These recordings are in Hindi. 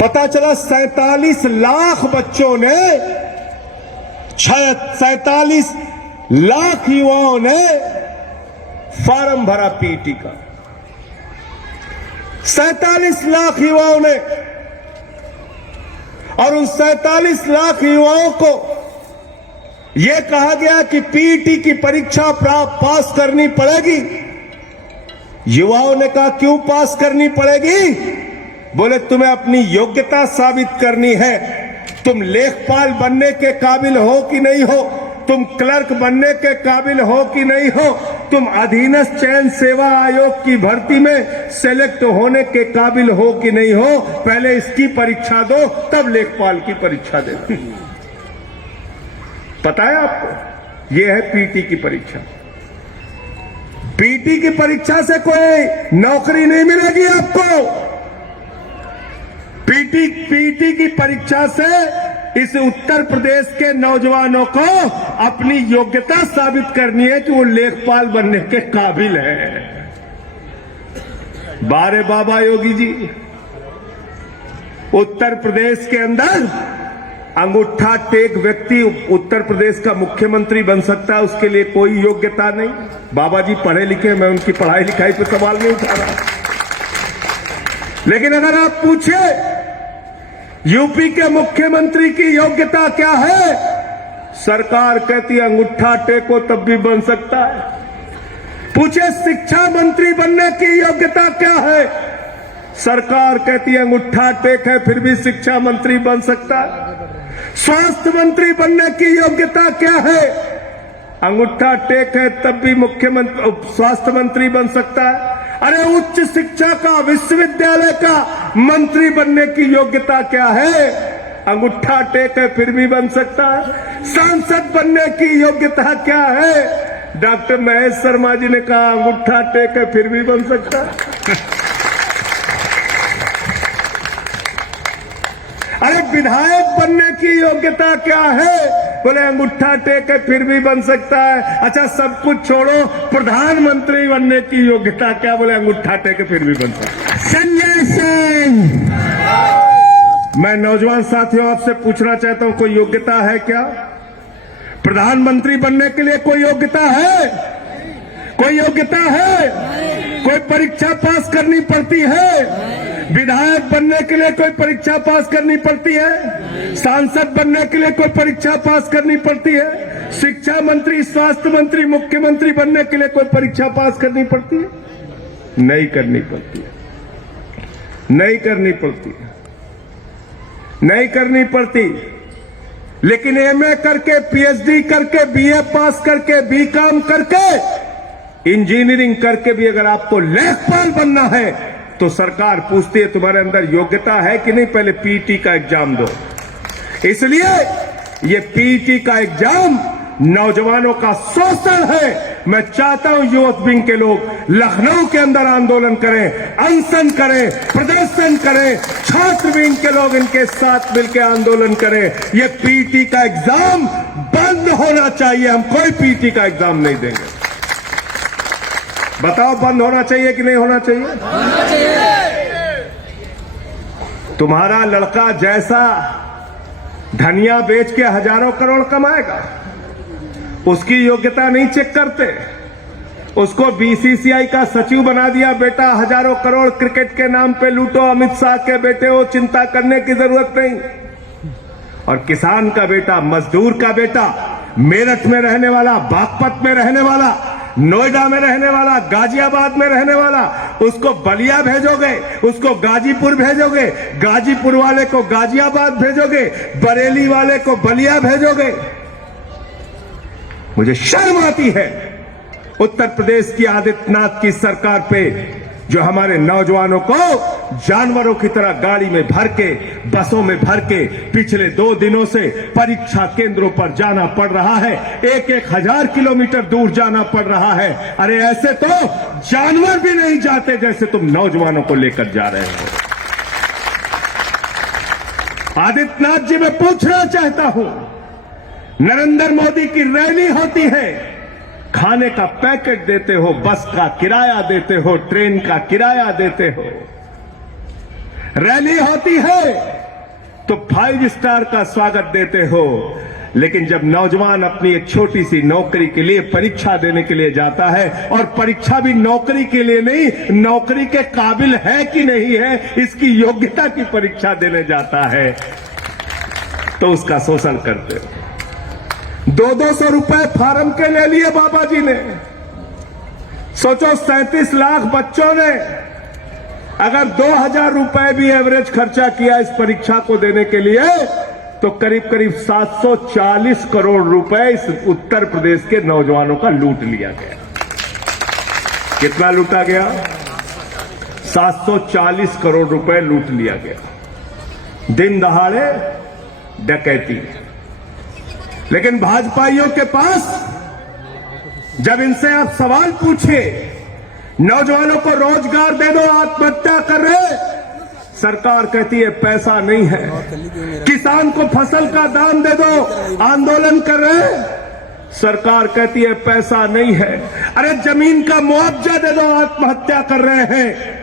पता चला 47 लाख बच्चों ने 47 लाख युवाओं ने फॉर्म भरा पीटी का। 47 लाख युवाओं ने, और उन 47 लाख युवाओं को यह कहा गया कि पीटी की परीक्षा पास करनी पड़ेगी। युवाओं ने कहा क्यों पास करनी पड़ेगी? बोले तुम्हें अपनी योग्यता साबित करनी है। तुम लेखपाल बनने के काबिल हो कि नहीं हो, तुम क्लर्क बनने के काबिल हो कि नहीं हो, तुम अधीनस्थ चयन सेवा आयोग की भर्ती में सेलेक्ट होने के काबिल हो कि नहीं हो, पहले इसकी परीक्षा दो तब लेखपाल की परीक्षा देना। पता है आपको, यह है पीटी की परीक्षा। पीटी की परीक्षा से कोई नौकरी नहीं मिलेगी आपको। पीटी की परीक्षा से इस उत्तर प्रदेश के नौजवानों को अपनी योग्यता साबित करनी है कि वो लेखपाल बनने के काबिल है। बारे बाबा योगी जी, उत्तर प्रदेश के अंदर अंगूठा टेक व्यक्ति उत्तर प्रदेश का मुख्यमंत्री बन सकता है, उसके लिए कोई योग्यता नहीं। बाबा जी पढ़े लिखे, मैं उनकी पढ़ाई लिखाई पे सवाल नहीं उठा रहा, लेकिन अगर आप पूछे यूपी के मुख्यमंत्री की योग्यता क्या है, सरकार कहती है अंगूठा टेको तब भी बन सकता है। पूछे शिक्षा मंत्री बनने की योग्यता क्या है, सरकार कहती है अंगूठा टेक है फिर भी शिक्षा मंत्री बन सकता है। स्वास्थ्य मंत्री बनने की योग्यता क्या है, अंगूठा टेक है तब भी मुख्यमंत्री स्वास्थ्य मंत्री बन सकता है। अरे उच्च शिक्षा का, विश्वविद्यालय का मंत्री बनने की योग्यता क्या है, अंगूठा टेक है फिर भी बन सकता है। सांसद बनने की योग्यता क्या है, डॉक्टर महेश शर्मा जी ने कहा अंगूठा टेक है फिर भी बन सकता है। अरे विधायक बनने की योग्यता क्या है, बोले अंगूठा टेक है फिर भी बन सकता है। अच्छा सब कुछ छोड़ो, प्रधानमंत्री बनने की योग्यता क्या, बोले अंगूठा टेक है फिर भी बन सकता है। संजय सिंह, मैं नौजवान साथियों आपसे पूछना चाहता हूं, कोई योग्यता है क्या? प्रधानमंत्री बनने के लिए कोई योग्यता है? कोई योग्यता है? कोई परीक्षा पास करनी पड़ती है? विधायक बनने के लिए कोई परीक्षा पास करनी पड़ती है? सांसद बनने के लिए कोई परीक्षा पास करनी पड़ती है? शिक्षा मंत्री, स्वास्थ्य मंत्री, मुख्यमंत्री बनने के लिए कोई परीक्षा पास करनी पड़ती है? नहीं करनी पड़ती है, नहीं करनी पड़ती है, नहीं करनी पड़ती। लेकिन एमए करके, पीएचडी करके, बीए पास करके, बीकॉम करके, इंजीनियरिंग करके भी अगर आपको लेखपाल बनना है तो सरकार पूछती है तुम्हारे अंदर योग्यता है कि नहीं, पहले पीटी का एग्जाम दो। इसलिए ये पीटी का एग्जाम नौजवानों का शोषण है। मैं चाहता हूं यूथ विंग के लोग लखनऊ के अंदर आंदोलन करें, अनशन करें, प्रदर्शन करें, छात्र विंग के लोग इनके साथ मिलकर आंदोलन करें। ये पीटी का एग्जाम बंद होना चाहिए। हम कोई पीटी का एग्जाम नहीं देंगे। बताओ बंद होना चाहिए कि नहीं होना चाहिए? होना चाहिए। तुम्हारा लड़का जैसा धनिया बेच के हजारों करोड़ कमाएगा, उसकी योग्यता नहीं चेक करते। उसको बीसीसीआई का सचिव बना दिया, बेटा हजारों करोड़ क्रिकेट के नाम पे लूटो, अमित शाह के बेटे हो, चिंता करने की जरूरत नहीं। और किसान का बेटा, मजदूर का बेटा, मेरठ में रहने वाला, बागपत में रहने वाला, नोएडा में रहने वाला, गाजियाबाद में रहने वाला, उसको बलिया भेजोगे, उसको गाजीपुर भेजोगे, गाजीपुर वाले को गाजियाबाद भेजोगे, बरेली वाले को बलिया भेजोगे। मुझे शर्म आती है उत्तर प्रदेश की आदित्यनाथ की सरकार पे, जो हमारे नौजवानों को जानवरों की तरह गाड़ी में भर के, बसों में भर के पिछले 2 दिनों से परीक्षा केंद्रों पर जाना पड़ रहा है। 1-1 हजार किलोमीटर दूर जाना पड़ रहा है। अरे ऐसे तो जानवर भी नहीं जाते जैसे तुम नौजवानों को लेकर जा रहे हो। आदित्यनाथ जी, मैं पूछना चाहता हूं, नरेंद्र मोदी की रैली होती है, खाने का पैकेट देते हो, बस का किराया देते हो, ट्रेन का किराया देते हो। रैली होती है तो 5 स्टार का स्वागत देते हो, लेकिन जब नौजवान अपनी एक छोटी सी नौकरी के लिए परीक्षा देने के लिए जाता है, और परीक्षा भी नौकरी के लिए नहीं, नौकरी के काबिल है कि नहीं है इसकी योग्यता की परीक्षा देने जाता है, तो उसका शोषण करते हो। 200 रुपए फार्म के ले लिए बाबा जी ने। सोचो 37 लाख बच्चों ने अगर 2000 रुपए भी एवरेज खर्चा किया इस परीक्षा को देने के लिए, तो करीब करीब 740 करोड़ रुपए इस उत्तर प्रदेश के नौजवानों का लूट लिया गया। कितना लूटा गया? 740 करोड़ रुपए लूट लिया गया, दिन दहाड़े डकैती। लेकिन भाजपाइयों के पास जब इनसे आप सवाल पूछे, नौजवानों को रोजगार दे दो, आत्महत्या कर रहे, सरकार कहती है पैसा नहीं है। किसान को फसल का दाम दे दो, आंदोलन कर रहे, सरकार कहती है पैसा नहीं है। अरे जमीन का मुआवजा दे दो, आत्महत्या कर रहे हैं,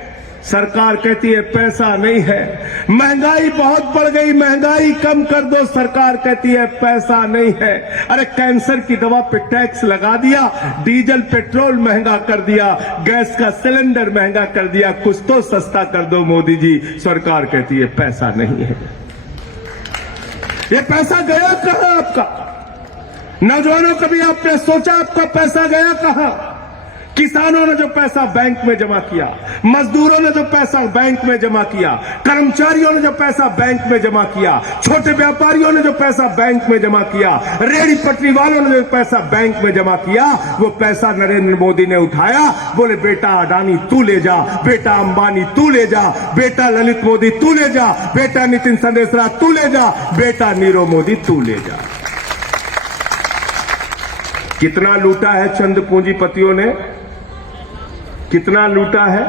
सरकार कहती है पैसा नहीं है। महंगाई बहुत बढ़ गई, महंगाई कम कर दो, सरकार कहती है पैसा नहीं है। अरे कैंसर की दवा पे टैक्स लगा दिया, डीजल पेट्रोल महंगा कर दिया, गैस का सिलेंडर महंगा कर दिया, कुछ तो सस्ता कर दो मोदी जी, सरकार कहती है पैसा नहीं है। ये पैसा गया कहां आपका? नौजवानों कभी आपने सोचा आपका पैसा गया कहां? किसानों ने जो पैसा बैंक में जमा किया, मजदूरों ने जो पैसा बैंक में जमा किया, कर्मचारियों ने जो पैसा बैंक में जमा किया, छोटे व्यापारियों ने जो पैसा बैंक में जमा किया, रेहड़ी पटरी वालों ने जो पैसा बैंक में जमा किया, वो पैसा नरेंद्र मोदी ने उठाया। बोले बेटा अडानी तू ले जा, बेटा अंबानी तू ले जा, बेटा ललित मोदी तू ले जा, बेटा नितिन संदेशरा तू ले जा, बेटा नीरव मोदी तू ले जा। कितना लूटा है चंद पूंजीपतियों ने? कितना लूटा है?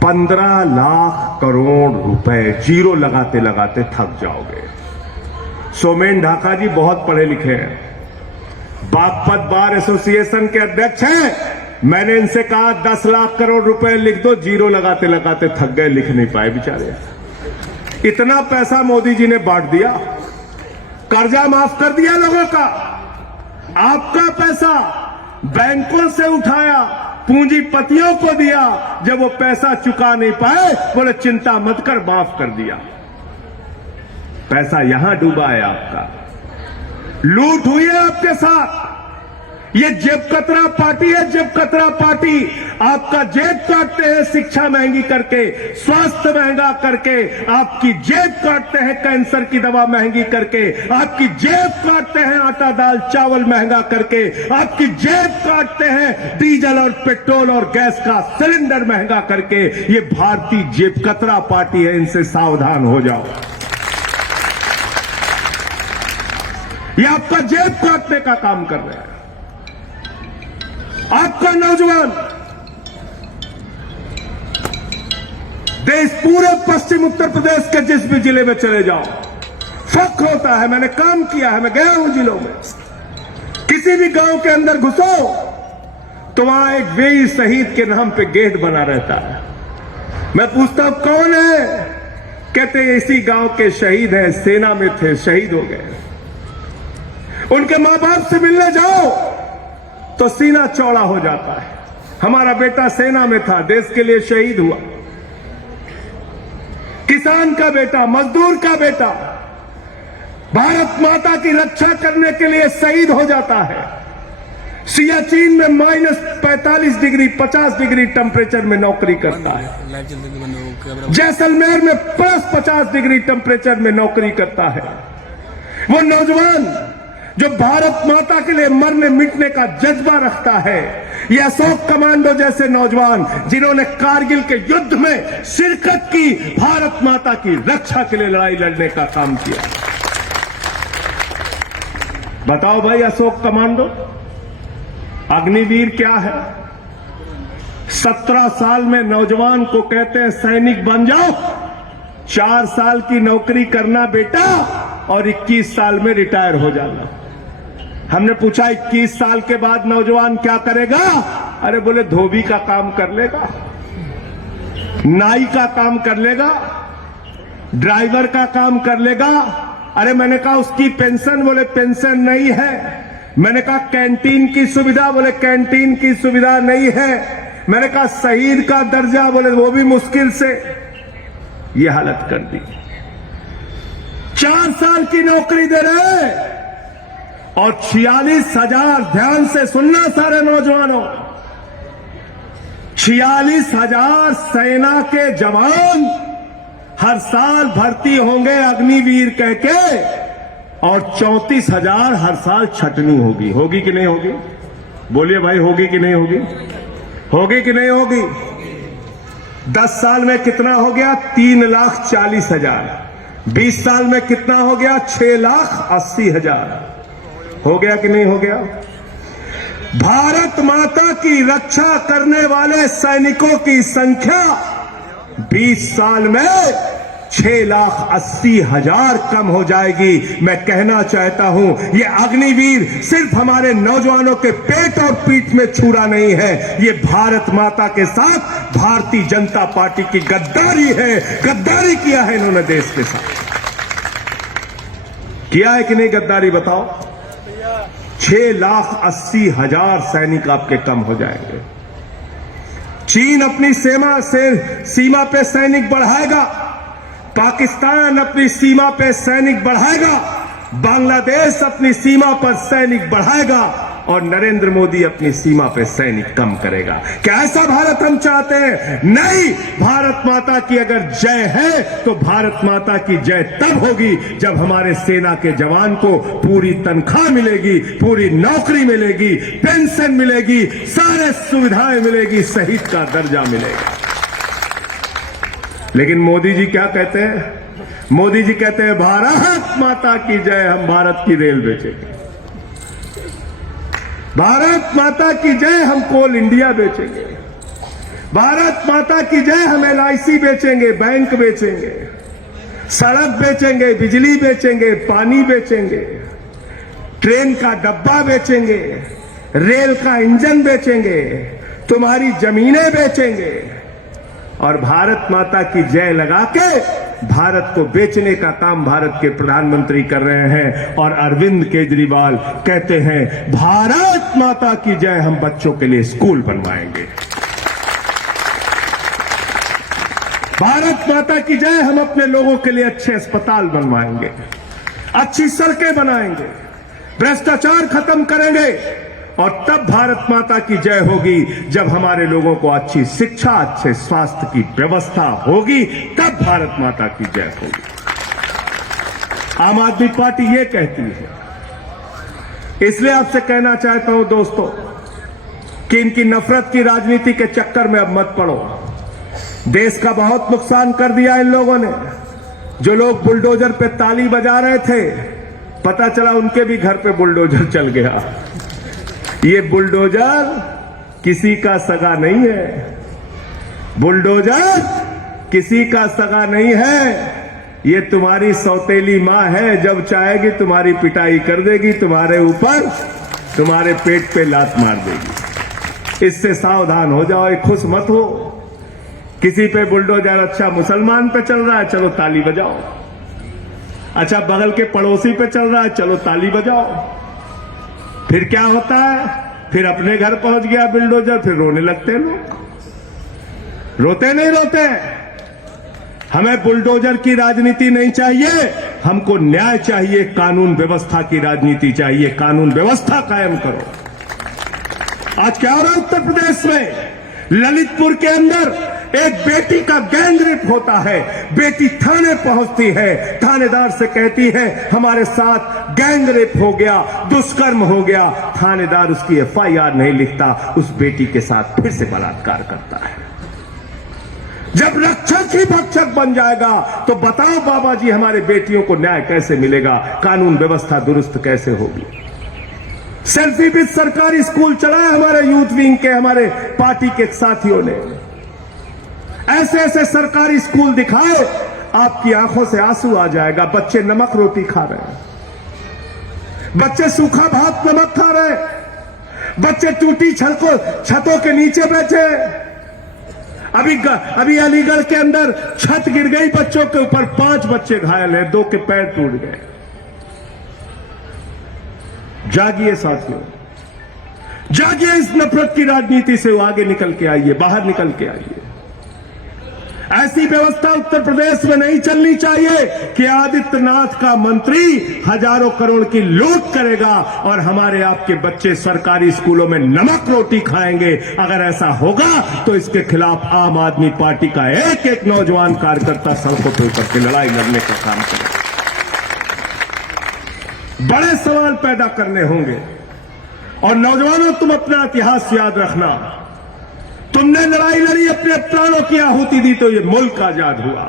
15 लाख करोड़ रुपए। जीरो लगाते लगाते थक जाओगे। सोमेन ढाका जी बहुत पढ़े लिखे हैं, बागपत बार एसोसिएशन के अध्यक्ष हैं। मैंने इनसे कहा 10 लाख करोड़ रुपए लिख दो, जीरो लगाते लगाते थक गए, लिख नहीं पाए बेचारे। इतना पैसा मोदी जी ने बांट दिया, कर्जा माफ कर दिया लोगों का, आपका पैसा बैंकों से उठाया, पूंजीपतियों को दिया। जब वो पैसा चुका नहीं पाए, बोले चिंता मत कर, माफ कर दिया। पैसा यहां डूबा है आपका, लूट हुई है आपके साथ। ये जेब कतरा पार्टी है, जेब कतरा पार्टी। आपका जेब काटते हैं शिक्षा महंगी करके, स्वास्थ्य महंगा करके, आपकी जेब काटते हैं कैंसर की दवा महंगी करके, आपकी जेब काटते हैं आटा दाल चावल महंगा करके, आपकी जेब काटते हैं डीजल और पेट्रोल और गैस का सिलेंडर महंगा करके। ये भारतीय जेब कतरा पार्टी है, इनसे सावधान हो जाओ। ये आपका जेब काटने का काम कर रहे हैं। आपका नौजवान देश पूरे पश्चिम उत्तर प्रदेश के जिस भी जिले में चले जाओ, फख्र होता है, मैंने काम किया है, मैं गया हूं जिलों में। किसी भी गांव के अंदर घुसो तो वहां एक वीर शहीद के नाम पे गेट बना रहता है। मैं पूछता हूं कौन है? कहते हैं इसी गांव के शहीद हैं, सेना में थे, शहीद हो गए। उनके मां बाप से मिलने जाओ तो सीना चौड़ा हो जाता है, हमारा बेटा सेना में था, देश के लिए शहीद हुआ। किसान का बेटा, मजदूर का बेटा भारत माता की रक्षा करने के लिए शहीद हो जाता है। सियाचिन में -45 डिग्री 50 डिग्री टेम्परेचर में नौकरी करता है। जैसलमेर में +50 डिग्री टेम्परेचर में नौकरी करता है। वो नौजवान जो भारत माता के लिए मरने मिटने का जज्बा रखता है, ये अशोक कमांडो जैसे नौजवान जिन्होंने कारगिल के युद्ध में शिरकत की, भारत माता की रक्षा के लिए लड़ाई लड़ने का काम किया। बताओ भाई, अशोक कमांडो अग्निवीर क्या है? 17 साल में नौजवान को कहते हैं सैनिक बन जाओ, 4 साल की नौकरी करना बेटा और 21 साल में रिटायर हो जाना। हमने पूछा 21 साल के बाद नौजवान क्या करेगा? अरे बोले धोबी का काम कर लेगा। नाई का काम कर लेगा, ड्राइवर का काम कर लेगा। अरे मैंने कहा उसकी पेंशन, बोले पेंशन नहीं है। मैंने कहा कैंटीन की सुविधा, बोले कैंटीन की सुविधा नहीं है। मैंने कहा शहीद का दर्जा, बोले वो भी मुश्किल से। ये हालत कर दी। 4 साल की नौकरी दे रहे और 46,000, ध्यान से सुनना सारे नौजवानों, 46,000 सेना के जवान हर साल भर्ती होंगे अग्निवीर कह के, और 34,000 हर साल छटनी होगी। होगी कि नहीं होगी? बोलिए भाई, होगी कि नहीं होगी? होगी कि नहीं होगी? 10 साल में कितना हो गया? 3,40,000। 20 साल में कितना हो गया? 6,80,000। हो गया कि नहीं हो गया? भारत माता की रक्षा करने वाले सैनिकों की संख्या 20 साल में 6,80,000 कम हो जाएगी। मैं कहना चाहता हूं, ये अग्निवीर सिर्फ हमारे नौजवानों के पेट और पीठ में छुरा नहीं है, ये भारत माता के साथ भारतीय जनता पार्टी की गद्दारी है। गद्दारी किया है इन्होंने देश के साथ। किया है कि नहीं गद्दारी? बताओ। 6,80,000 सैनिक आपके कम हो जाएंगे। चीन अपनी सीमा पे सैनिक बढ़ाएगा, पाकिस्तान अपनी सीमा पे सैनिक बढ़ाएगा, बांग्लादेश अपनी सीमा पर सैनिक बढ़ाएगा, और नरेंद्र मोदी अपनी सीमा पे सैनिक कम करेगा। क्या ऐसा भारत हम चाहते हैं? नहीं। भारत माता की अगर जय है तो भारत माता की जय तब होगी जब हमारे सेना के जवान को पूरी तनख्वाह मिलेगी, पूरी नौकरी मिलेगी, पेंशन मिलेगी, सारे सुविधाएं मिलेगी, शहीद का दर्जा मिलेगा। लेकिन मोदी जी क्या कहते हैं? मोदी जी कहते हैं भारत माता की जय, हम भारत की रेल बेचेंगे। भारत माता की जय, हम कोल इंडिया बेचेंगे। भारत माता की जय, हम LIC बेचेंगे, बैंक बेचेंगे, सड़क बेचेंगे, बिजली बेचेंगे, पानी बेचेंगे, ट्रेन का डब्बा बेचेंगे, रेल का इंजन बेचेंगे, तुम्हारी जमीनें बेचेंगे। और भारत माता की जय लगा के भारत को बेचने का काम भारत के प्रधानमंत्री कर रहे हैं। और अरविंद केजरीवाल कहते हैं भारत माता की जय, हम बच्चों के लिए स्कूल बनवाएंगे। भारत माता की जय, हम अपने लोगों के लिए अच्छे अस्पताल बनवाएंगे, अच्छी सड़कें बनाएंगे, भ्रष्टाचार खत्म करेंगे। और तब भारत माता की जय होगी जब हमारे लोगों को अच्छी शिक्षा, अच्छे स्वास्थ्य की व्यवस्था होगी, तब भारत माता की जय होगी। आम आदमी पार्टी ये कहती है। इसलिए आपसे कहना चाहता हूं दोस्तों कि इनकी नफरत की राजनीति के चक्कर में अब मत पड़ो। देश का बहुत नुकसान कर दिया इन लोगों ने। जो लोग बुलडोजर पे ताली बजा रहे थे, पता चला उनके भी घर पे बुलडोजर चल गया। ये बुलडोजर किसी का सगा नहीं है। बुलडोजर किसी का सगा नहीं है। ये तुम्हारी सौतेली मां है, जब चाहेगी तुम्हारी पिटाई कर देगी, तुम्हारे ऊपर, तुम्हारे पेट पे लात मार देगी। इससे सावधान हो जाओ, खुश मत हो। किसी पे बुलडोजर, अच्छा मुसलमान पे चल रहा है, चलो ताली बजाओ। अच्छा बगल के पड़ोसी पे चल रहा है, चलो ताली बजाओ। फिर क्या होता है? फिर अपने घर पहुंच गया बुलडोजर, फिर रोने लगते हैं लोग। रोते नहीं रोते। हमें बुलडोजर की राजनीति नहीं चाहिए, हमको न्याय चाहिए, कानून व्यवस्था की राजनीति चाहिए। कानून व्यवस्था कायम करो। आज क्या हो रहा है उत्तर प्रदेश में? ललितपुर के अंदर एक बेटी का गैंग रेप होता है। बेटी थाने पहुंचती है, थानेदार से कहती है हमारे साथ गैंग रेप हो गया, दुष्कर्म हो गया। थानेदार उसकी FIR नहीं लिखता, उस बेटी के साथ फिर से बलात्कार करता है। जब रक्षक ही भक्षक बन जाएगा तो बताओ बाबा जी, हमारे बेटियों को न्याय कैसे मिलेगा? कानून व्यवस्था दुरुस्त कैसे होगी? सेल्फी विद सरकारी स्कूल चलाया हमारे यूथ विंग के, हमारे पार्टी के साथियों ने। ऐसे ऐसे सरकारी स्कूल दिखाए, आपकी आंखों से आंसू आ जाएगा। बच्चे नमक रोटी खा रहे हैं, बच्चे सूखा भात नमक खा रहे हैं, बच्चे टूटी छतों के नीचे बैठे। अभी अलीगढ़ के अंदर छत गिर गई बच्चों के ऊपर, 5 बच्चे घायल हैं, 2 के पैर टूट गए। जागिए साथियों, जागिए, इस नफरत की राजनीति से आगे निकल के आइए, बाहर निकल के आइए। ऐसी व्यवस्था उत्तर प्रदेश में नहीं चलनी चाहिए कि आदित्यनाथ का मंत्री हजारों करोड़ की लूट करेगा और हमारे आपके बच्चे सरकारी स्कूलों में नमक रोटी खाएंगे। अगर ऐसा होगा तो इसके खिलाफ आम आदमी पार्टी का एक एक नौजवान कार्यकर्ता सड़कों पर उतर के लड़ाई लड़ने का काम करेगा। बड़े सवाल पैदा करने होंगे। और नौजवानों, तुम अपना इतिहास याद रखना। तुमने लड़ाई लड़ी, अपने प्राणों की आहुति दी तो ये मुल्क आजाद हुआ।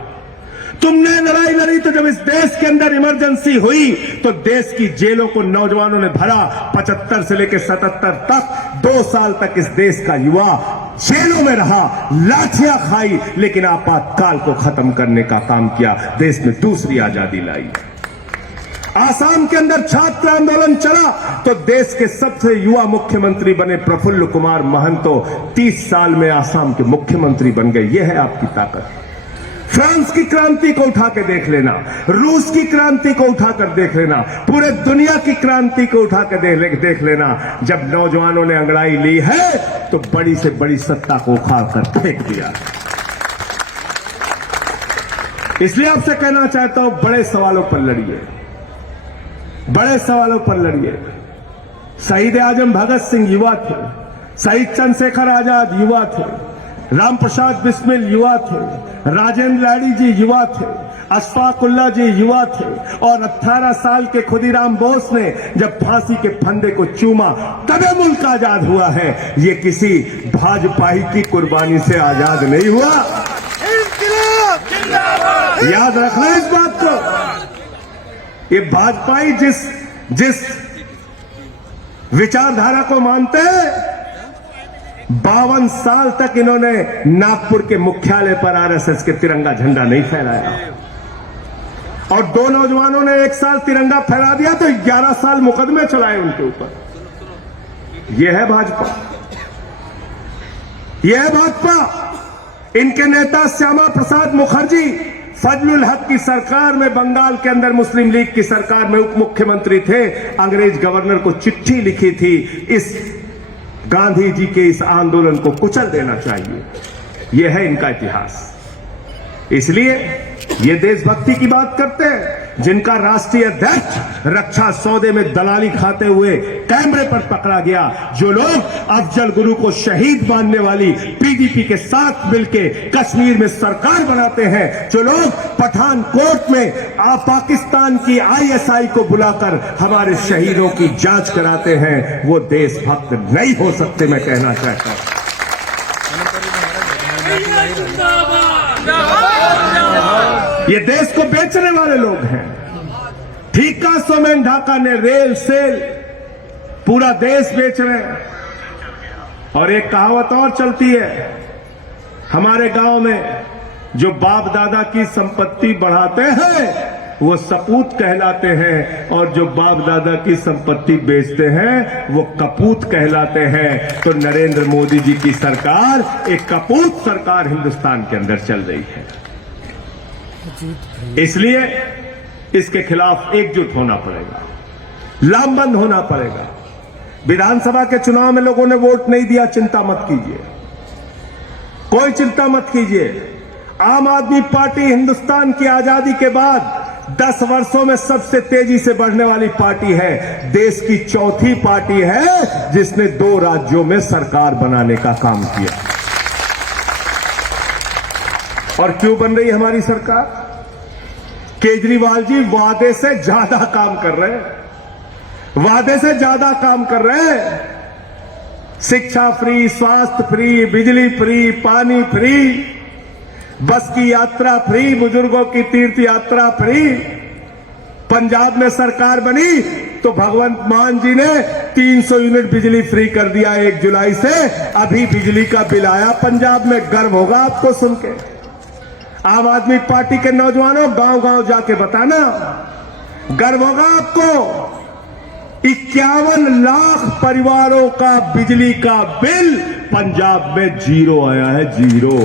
तुमने लड़ाई लड़ी तो जब इस देश के अंदर इमरजेंसी हुई तो देश की जेलों को नौजवानों ने भरा। 75 से लेकर 77 तक 2 साल तक इस देश का युवा जेलों में रहा, लाठियां खाई, लेकिन आपातकाल को खत्म करने का काम किया, देश में दूसरी आजादी लाई। आसाम के अंदर छात्र आंदोलन चला तो देश के सबसे युवा मुख्यमंत्री बने प्रफुल्ल कुमार महंतो 30 साल में आसाम के मुख्यमंत्री बन गए। यह है आपकी ताकत। फ्रांस की क्रांति को उठा के देख लेना, रूस की क्रांति को उठाकर देख लेना, पूरे दुनिया की क्रांति को उठा कर देख लेना। जब नौजवानों ने अंगड़ाई ली है तो बड़ी से बड़ी सत्ता को उखाड़ कर फेंक दिया। इसलिए आपसे कहना चाहता हूं, बड़े सवालों पर लड़िए, बड़े सवालों पर लड़िए। शहीद आजम भगत सिंह युवा थे, शहीद चंद्रशेखर आजाद युवा थे, राम प्रसाद बिस्मिल युवा थे, राजेंद्र लाड़ी जी युवा थे, अशफाक उल्लाह जी युवा थे, और 18 साल के खुदीराम बोस ने जब फांसी के फंदे को चूमा तब मुल्क आजाद हुआ है। ये किसी भाजपाई की कुर्बानी से आजाद नहीं हुआ। याद रखना इस बात को। ये भाजपाई जिस विचारधारा को मानते हैं, 52 साल तक इन्होंने नागपुर के मुख्यालय पर आरएसएस के तिरंगा झंडा नहीं फहराया, और 2 नौजवानों ने 1 साल तिरंगा फहरा दिया तो 11 साल मुकदमे चलाए उनके ऊपर। यह है भाजपा, यह है भाजपा। इनके नेता श्यामा प्रसाद मुखर्जी फजलुल हक की सरकार में, बंगाल के अंदर मुस्लिम लीग की सरकार में उप मुख्यमंत्री थे। अंग्रेज गवर्नर को चिट्ठी लिखी थी, इस गांधी जी के इस आंदोलन को कुचल देना चाहिए। यह है इनका इतिहास। इसलिए ये देशभक्ति की बात करते हैं, जिनका राष्ट्रीय अध्यक्ष रक्षा सौदे में दलाली खाते हुए कैमरे पर पकड़ा गया, जो लोग अफजल गुरु को शहीद मानने वाली पीडीपी के साथ मिलकर कश्मीर में सरकार बनाते हैं, जो लोग पठानकोट में पाकिस्तान की आईएसआई को बुलाकर हमारे शहीदों की जांच कराते हैं, वो देशभक्त नहीं हो सकते। मैं कहना चाहता हूं, ये देश को बेचने वाले लोग हैं। ठीका सोमेन ढाका ने रेल सेल पूरा देश बेच रहे हैं। और एक कहावत और चलती है हमारे गांव में, जो बाप दादा की संपत्ति बढ़ाते हैं वो सपूत कहलाते हैं, और जो बाप दादा की संपत्ति बेचते हैं वो कपूत कहलाते हैं। तो नरेंद्र मोदी जी की सरकार एक कपूत सरकार हिंदुस्तान के अंदर चल रही है। इसलिए इसके खिलाफ एकजुट होना पड़ेगा, लामबंद होना पड़ेगा। विधानसभा के चुनाव में लोगों ने वोट नहीं दिया, चिंता मत कीजिए, कोई चिंता मत कीजिए। आम आदमी पार्टी हिंदुस्तान की आजादी के बाद 10 वर्षों में सबसे तेजी से बढ़ने वाली पार्टी है। देश की चौथी पार्टी है जिसने 2 राज्यों में सरकार बनाने का काम किया। और क्यों बन रही है हमारी सरकार? केजरीवाल जी वादे से ज्यादा काम कर रहे हैं, वादे से ज्यादा काम कर रहे हैं। शिक्षा फ्री, स्वास्थ्य फ्री, बिजली फ्री, पानी फ्री, बस की यात्रा फ्री, बुजुर्गों की तीर्थ यात्रा फ्री। पंजाब में सरकार बनी तो भगवंत मान जी ने 300 यूनिट बिजली फ्री कर दिया 1 जुलाई से। अभी बिजली का बिल आया पंजाब में, गर्व होगा आपको सुन के। आम आदमी पार्टी के नौजवानों, गांव गांव जाके बताना, गर्व होगा आपको। 51 लाख परिवारों का बिजली का बिल पंजाब में 0 आया है, 0।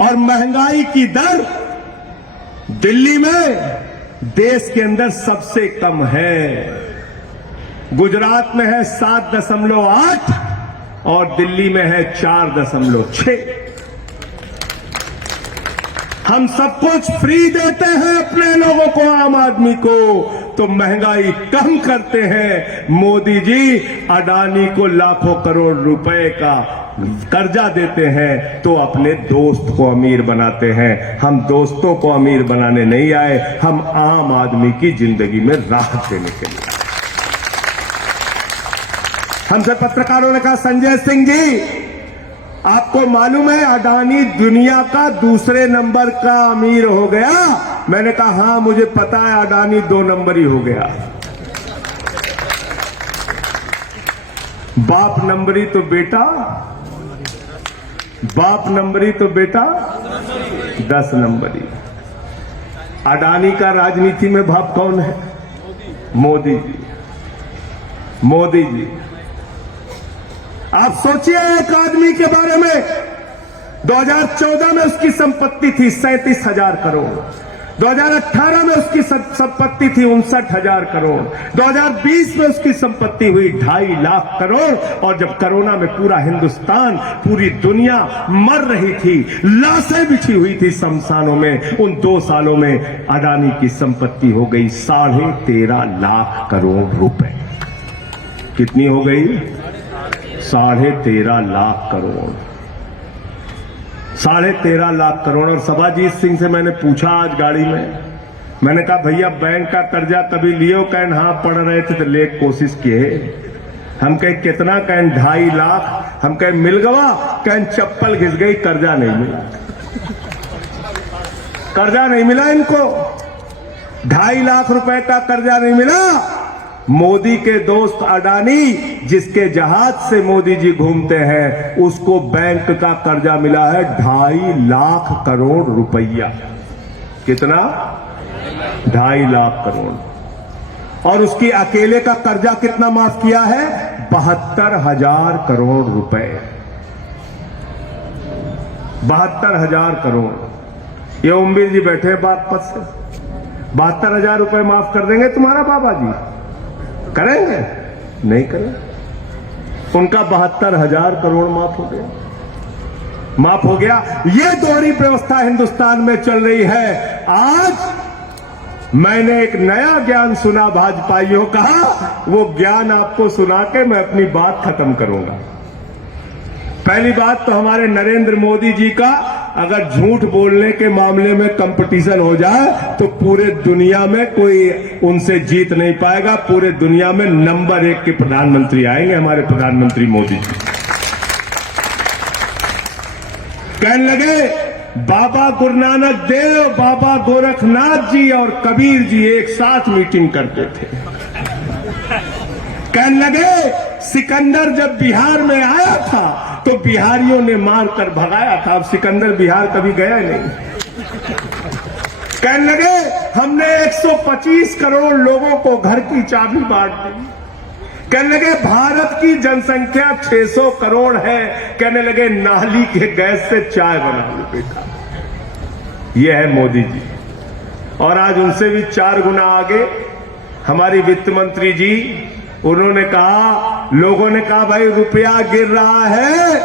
और महंगाई की दर दिल्ली में देश के अंदर सबसे कम है। गुजरात में है 7.8 और दिल्ली में है 4.6। हम सब कुछ फ्री देते हैं अपने लोगों को, आम आदमी को, तो महंगाई कम करते हैं। मोदी जी अडानी को लाखों करोड़ रुपए का कर्जा देते हैं तो अपने दोस्त को अमीर बनाते हैं। हम दोस्तों को अमीर बनाने नहीं आए, हम आम आदमी की जिंदगी में राहत देने के लिए। हमसे पत्रकारों ने कहा, संजय सिंह जी आपको मालूम है अडानी दुनिया का दूसरे नंबर का अमीर हो गया? मैंने कहा हां मुझे पता है, अडानी 2 नंबर ही हो गया। बाप नंबरी तो बेटा, बाप नंबरी तो बेटा 10 नंबरी। अडानी का राजनीति में बाप कौन है? मोदी जी। मोदी जी, आप सोचिए एक आदमी के बारे में, 2014 में उसकी संपत्ति थी 37,000 करोड़, 2018 में उसकी संपत्ति थी 59,000 करोड़, 2020 में उसकी संपत्ति हुई 2.5 लाख करोड़। और जब कोरोना में पूरा हिंदुस्तान, पूरी दुनिया मर रही थी, लाशें बिछी हुई थी शमशानों में, उन 2 सालों में अडानी की संपत्ति हो गई 13.5 लाख करोड़ रुपए। कितनी हो गई? 13.5 लाख करोड़। 13.5 लाख करोड़। और सभाजीत सिंह से मैंने पूछा आज गाड़ी में, मैंने कहा भैया बैंक का कर्जा कभी लियो? कहन हाँ पढ़ रहे थे तो ले कोशिश किए। हम कहे कितना? कहन 2.5 लाख। हम कहे मिल गवा? कहन चप्पल घिस गई, कर्जा नहीं मिला। कर्जा नहीं मिला इनको, 2.5 लाख रुपए का कर्जा नहीं मिला। मोदी के दोस्त अडानी, जिसके जहाज से मोदी जी घूमते हैं, उसको बैंक का कर्जा मिला है 2.5 लाख करोड़ रुपया। कितना? 2.5 लाख करोड़। और उसकी अकेले का कर्जा कितना माफ किया है? 72,000 करोड़ रुपए। 72,000 करोड़। ये ओमवीर जी बैठे हैं बात पद से, 72,000 रुपए माफ कर देंगे तुम्हारा बाबा जी? करेंगे? नहीं करेंगे। उनका 72,000 करोड़ माफ हो गया, माफ हो गया। ये दोहरी व्यवस्था हिंदुस्तान में चल रही है। आज मैंने एक नया ज्ञान सुना भाजपाइयों का, वो ज्ञान आपको सुना के मैं अपनी बात खत्म करूंगा। पहली बात तो हमारे नरेंद्र मोदी जी का, अगर झूठ बोलने के मामले में कंपटीशन हो जाए तो पूरे दुनिया में कोई उनसे जीत नहीं पाएगा। पूरे दुनिया में नंबर 1 के प्रधानमंत्री आएंगे हमारे प्रधानमंत्री मोदी जी। कहने लगे बाबा गुरु नानक देव, बाबा गोरखनाथ जी और कबीर जी एक साथ मीटिंग करते थे। कहने लगे सिकंदर जब बिहार में आया था तो बिहारियों ने मारकर भगाया था, अब सिकंदर बिहार कभी गया नहीं। कहने लगे हमने 125 करोड़ लोगों को घर की चाबी बांट दी। कहने लगे भारत की जनसंख्या 600 करोड़ है। कहने लगे नाली के गैस से चाय बना लो बेटा। यह है मोदी जी। और आज उनसे भी 4 गुना आगे हमारी वित्त मंत्री जी, उन्होंने कहा, लोगों ने कहा भाई रुपया गिर रहा है,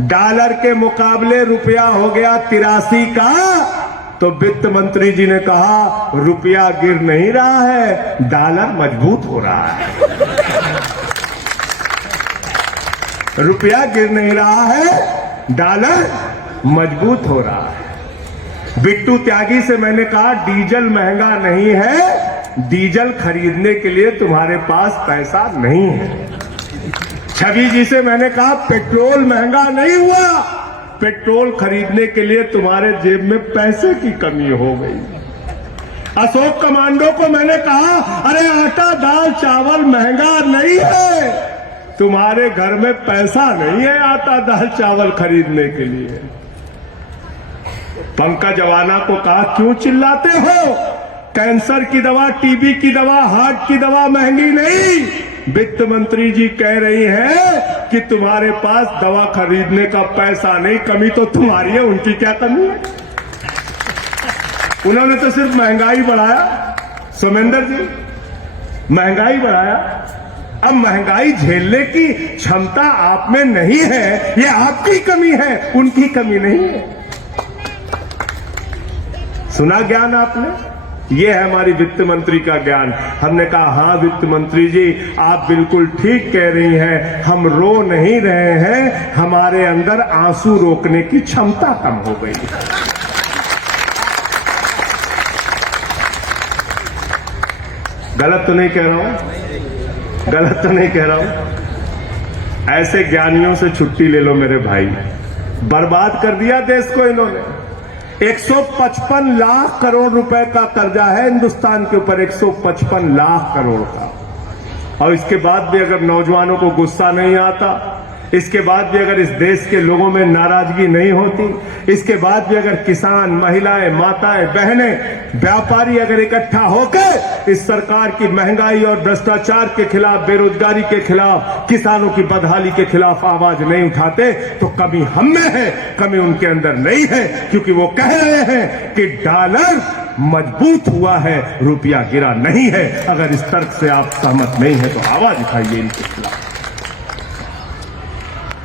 डॉलर के मुकाबले रुपया हो गया 83 का। तो वित्त मंत्री जी ने कहा रुपया गिर नहीं रहा है, डॉलर मजबूत हो रहा है। रुपया गिर नहीं रहा है, डॉलर मजबूत हो रहा है। बिट्टू त्यागी से मैंने कहा डीजल महंगा नहीं है, डीजल खरीदने के लिए तुम्हारे पास पैसा नहीं है। छवि जी से मैंने कहा पेट्रोल महंगा नहीं हुआ, पेट्रोल खरीदने के लिए तुम्हारे जेब में पैसे की कमी हो गई। अशोक कमांडो को मैंने कहा अरे आटा दाल चावल महंगा नहीं है, तुम्हारे घर में पैसा नहीं है आटा दाल चावल खरीदने के लिए। पंकज अवाना को कहा क्यों चिल्लाते हो, कैंसर की दवा, टीबी की दवा, हार्ट की दवा महंगी नहीं, वित्त मंत्री जी कह रही हैं कि तुम्हारे पास दवा खरीदने का पैसा नहीं, कमी तो तुम्हारी है, उनकी क्या कमी है? उन्होंने तो सिर्फ महंगाई बढ़ाया, सोमेंदर जी, महंगाई बढ़ाया। अब महंगाई झेलने की क्षमता आप में नहीं है, ये आपकी कमी है, उनकी कमी नहीं है। सुना ज्ञान आपने? ये है हमारी वित्त मंत्री का ज्ञान। हमने कहा हाँ वित्त मंत्री जी, आप बिल्कुल ठीक कह रही हैं, हम रो नहीं रहे हैं, हमारे अंदर आंसू रोकने की क्षमता कम हो गई। गलत तो नहीं कह रहा हूं, गलत तो नहीं कह रहा हूं। ऐसे ज्ञानियों से छुट्टी ले लो मेरे भाई, बर्बाद कर दिया देश को इन्होंने। 155 लाख करोड़ रुपए का कर्जा है हिंदुस्तान के ऊपर, 155 लाख करोड़ का। और इसके बाद भी अगर नौजवानों को गुस्सा नहीं आता, इसके बाद भी अगर इस देश के लोगों में नाराजगी नहीं होती, इसके बाद भी अगर किसान, महिलाएं, माताएं, बहनें, व्यापारी अगर इकट्ठा होकर इस सरकार की महंगाई और भ्रष्टाचार के खिलाफ, बेरोजगारी के खिलाफ, किसानों की बदहाली के खिलाफ आवाज नहीं उठाते, तो कमी हम में है, कमी उनके अंदर नहीं है। क्योंकि वो कह रहे हैं कि डॉलर मजबूत हुआ है, रुपया गिरा नहीं है। अगर इस तर्क से आप सहमत नहीं है तो आवाज उठाइए इनके खिलाफ।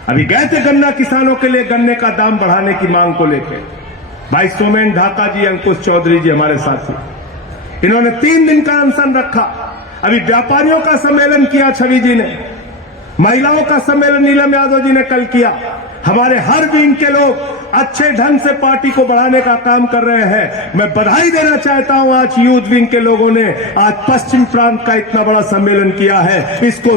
अभी गए थे गन्ना किसानों के लिए गन्ने का दाम बढ़ाने की मांग को लेकर, भाई सोमेन ढाका जी, अंकुश चौधरी जी हमारे साथी, इन्होंने 3 दिन का अनशन रखा। अभी व्यापारियों का सम्मेलन किया छवि जी ने, महिलाओं का सम्मेलन नीलम यादव जी ने कल किया। हमारे हर विंग के लोग अच्छे ढंग से पार्टी को बढ़ाने का काम कर रहे हैं। मैं बधाई देना चाहता हूं, आज यूथ विंग के लोगों ने आज पश्चिम प्रांत का इतना बड़ा सम्मेलन किया है, इसको